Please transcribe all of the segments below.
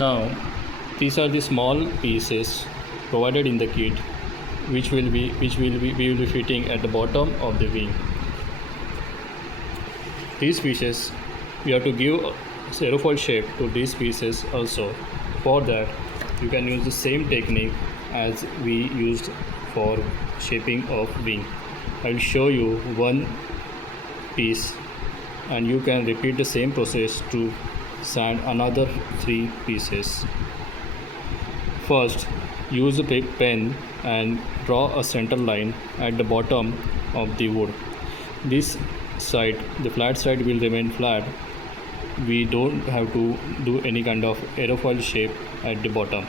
Now, these are the small pieces provided in the kit, we will be fitting at the bottom of the wing. These pieces we have to give aerofoil shape to these pieces also. For that, you can use the same technique as we used for shaping of wing. I will show you one piece and you can repeat the same process to sand another 3 pieces. First, use a pen and draw a center line at the bottom of the wood. This side, the flat side, will remain flat. We don't have to do any kind of aerofoil shape at the bottom.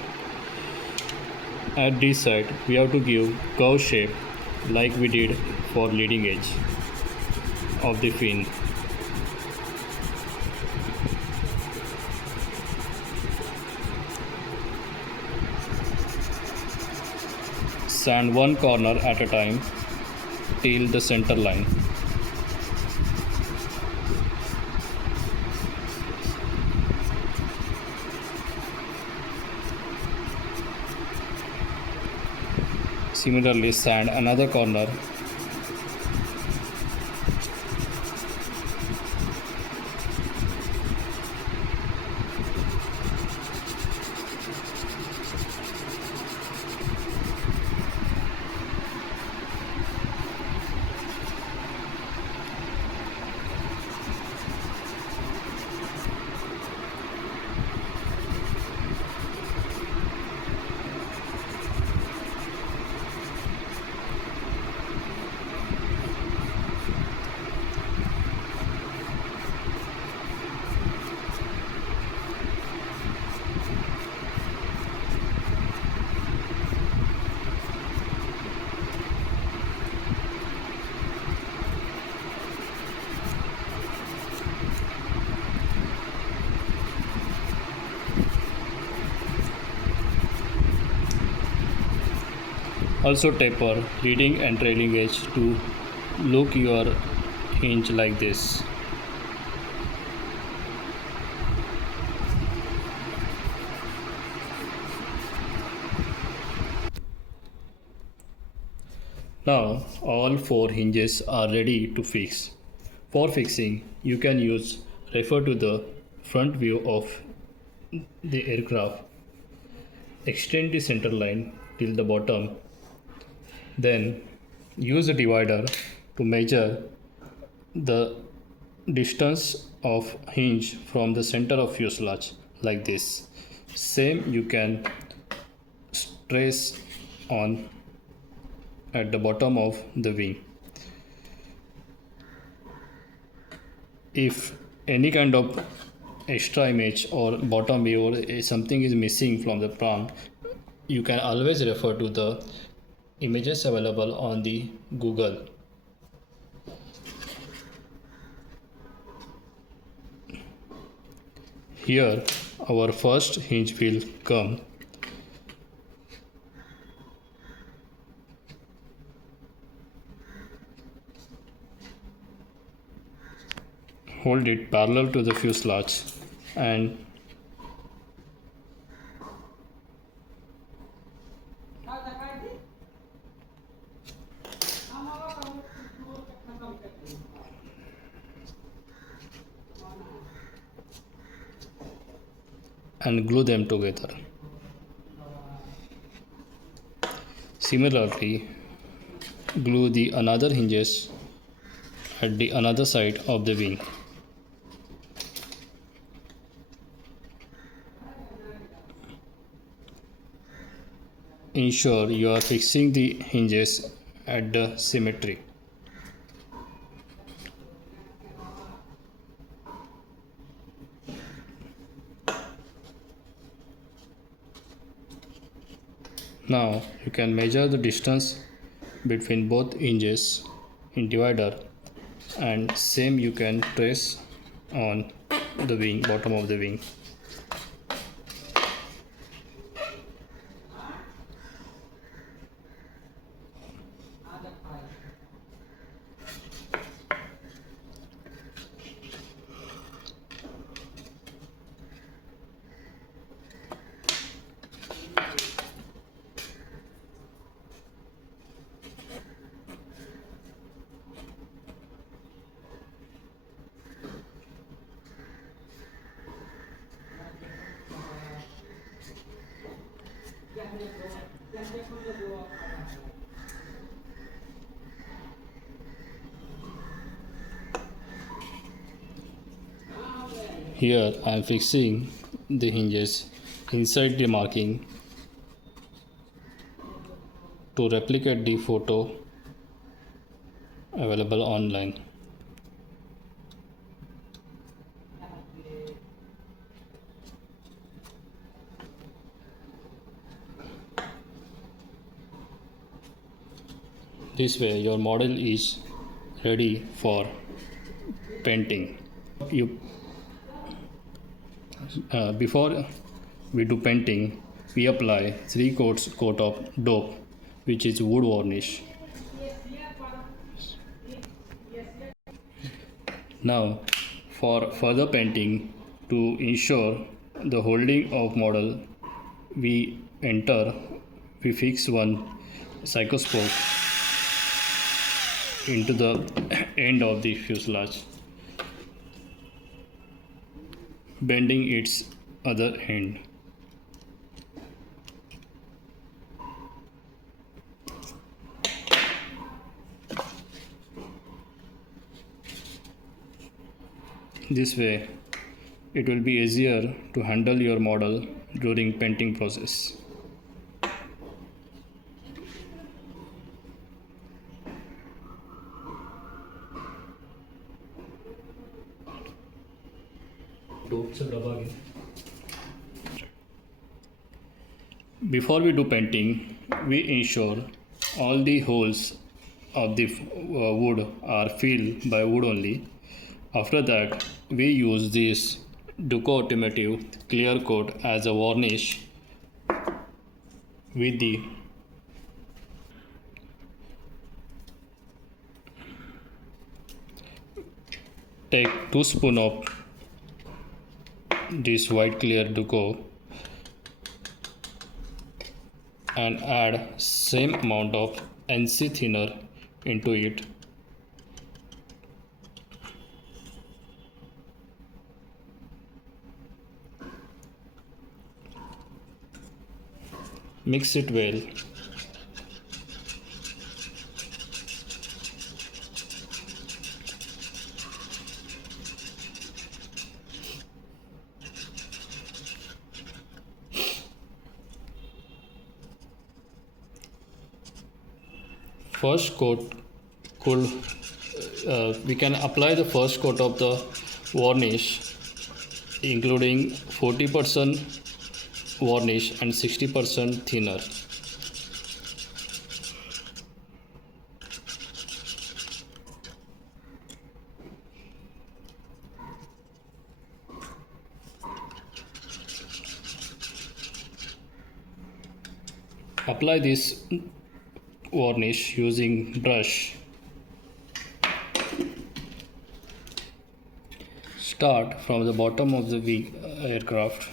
At this side, we have to give curve shape like we did for leading edge of the fin. Sand one corner at a time till the center line. Similarly, sand another corner. Also taper leading and trailing edge to look your hinge like this. Now all 4 hinges are ready to fix. For fixing, you can refer to the front view of the aircraft. Extend the center line till the bottom. Then use a divider to measure the distance of hinge from the center of fuselage like this. Same you can trace on at the bottom of the wing. If any kind of extra image or bottom view or something is missing from the prompt, you can always refer to the images available on the Google. Here our first hinge will come. Hold it parallel to the fuselage and glue them together. Similarly, glue the another hinges at the another side of the wing. Ensure you are fixing the hinges at the symmetry. Now you can measure the distance between both hinges in divider, and same you can trace on the wing, bottom of the wing. Here I am fixing the hinges inside the marking to replicate the photo available online. This way your model is ready for painting. Before we do painting, we apply 3 coat of dope, which is wood varnish. Now, for further painting, to ensure the holding of model, we fix one psychospoke into the end of the fuselage, bending its other end. This way, it will be easier to handle your model during painting process. Before we do painting, we ensure all the holes of the wood are filled by wood only. After that, we use this Duco Automotive clear coat as a varnish with the take 2 spoons of this white clear Duco and add same amount of NC thinner into it. Mix it well. First coat we can apply the first coat of the varnish, including 40% varnish and 60% thinner. Apply this varnish using brush. Start from the bottom of the aircraft.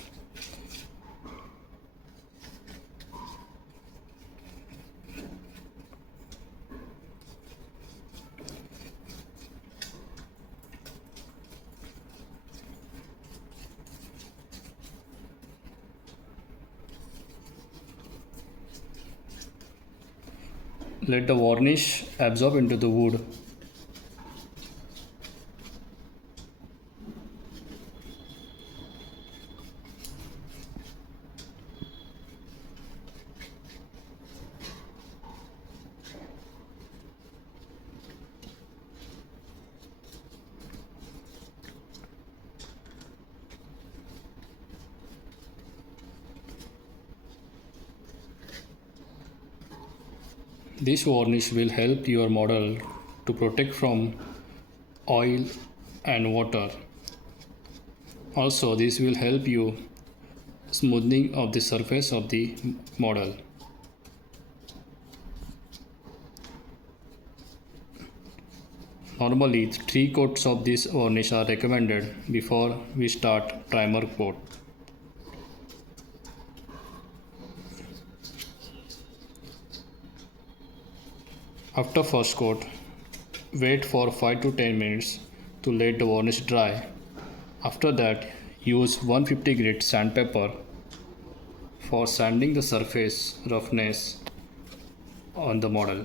Let the varnish absorb into the wood. This varnish will help your model to protect from oil and water. Also, this will help you smoothing of the surface of the model. Normally, 3 coats of this varnish are recommended before we start primer coat. After first coat, wait for 5 to 10 minutes to let the varnish dry. After that, use 150 grit sandpaper for sanding the surface roughness on the model.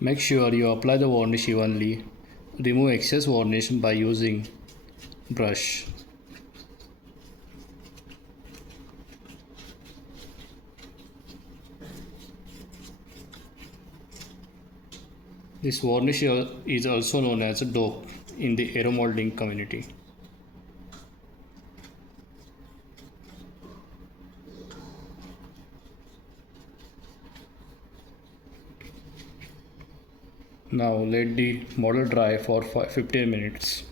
Make sure you apply the varnish evenly. Remove excess varnish by using brush. This varnish is also known as dope in the aeromodeling community. Now let the model dry for 15 minutes.